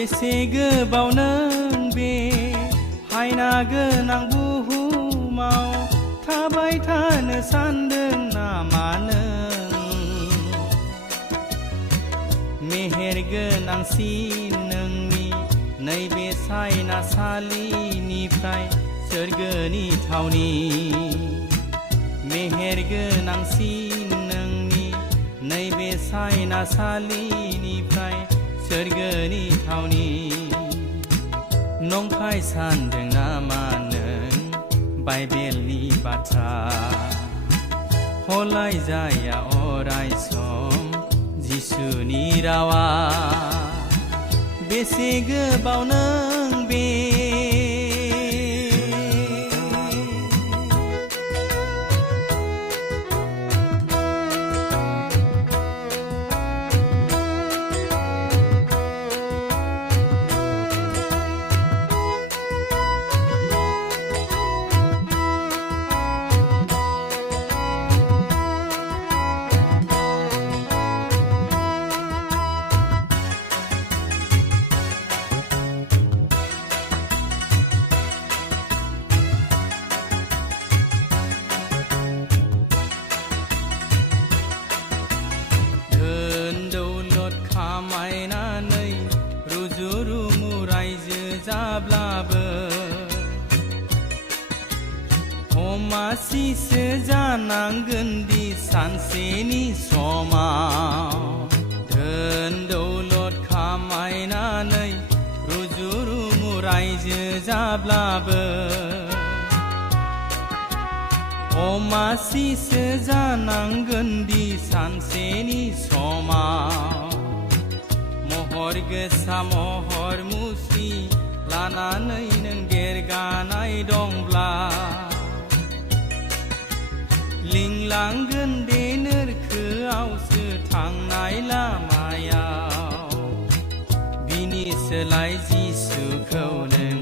बेसे गोबाव नों बे हायना गोनां बुहुमाव थाबाय थानो सानदों नामा नों? मेहेर गोनांसिन नोंनि नैबे सायनासालिनिफ्राय सोरगोनि थावनि। मेहेर गोनांसिन नोंनि नैबे सायनासालिनिफ्राय सोरगोनि थावनि। नंखाय सानदों नामा नों बाइबेलनि बाथ्रा? हलाय जाया अराय सम जिसुनि रावा। बेसे गोबाव नों बे खामायनानै रुजु रुमु रायजो जाब्लाबो हमासिसो जानांगोनदि सानसेनि समाव। धोन दौलत खामायनानै रुजु रुमु रायजो जाब्लाबो हमासिसो जानांगोनदि सानसेनि समाव। महर गोसा महर मुस्रि लानानै नों देरगानाय दंब्ला लिंलांगोन दे नोरखोआवसो थांनाय लामायाव। बिनि सोलाय जिसुखौ नों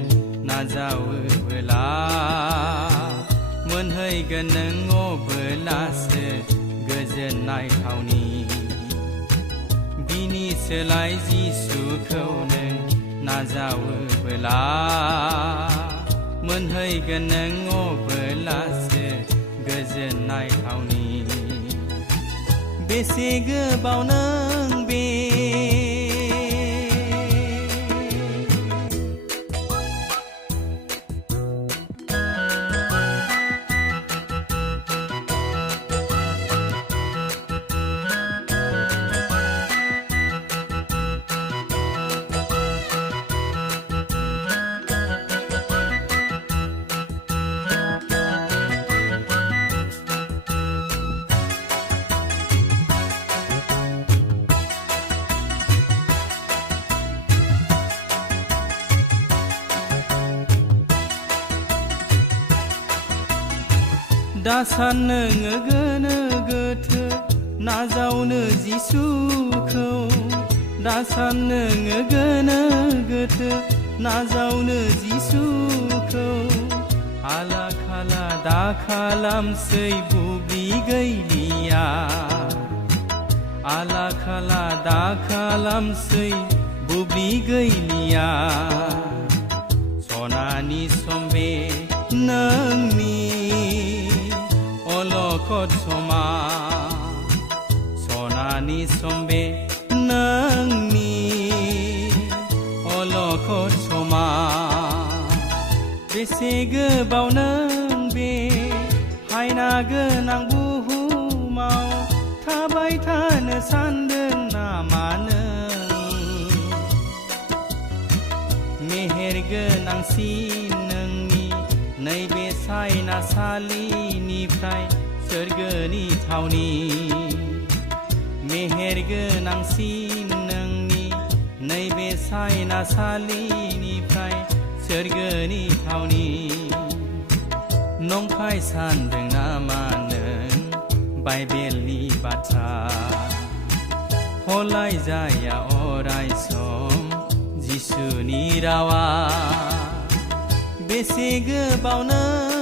नाजावोब्ला मोनहैगोन नों अब्लासो गोजोननाय थावनि। बिनि सोलाय जिसुखौ नों नाजावोब्ला मोनहैगोन नों अब्लासो गोजोननाय थावनि। बेसे गोबाव नों बे दासान नोङो गोनो गोथो नाजावनो जिसुखौ। दासान नोङो गोनो गोथो नाजावनो जिसुखौ। आला खाला दा खालामसै बुब्लि गैलिया। आला खाला दा खालामसै बुब्लि गैलिया। सनानि सम बे नोंनि अलखद समा। सनानि सम बे नोंनि अलखद समा। बेसे गोबाव नों बे हायना गोनां बुहुमाव थाबाय थानो सानदों नामा नों? मेहेर गोनांसिन नोंनि नैबे सायनासालिनिफ्राय सोरगोनि थावनि। मेहेर गोनांसिन नोंनि नैबे सायनासालिनिफ्राय सोरगोनि थावनि। नंखाय सानदों नामा नों बाइबेलनि बाथ्रा? हलाय जाया अराय सम जिसुनि रावा। बेसे गोबाव नों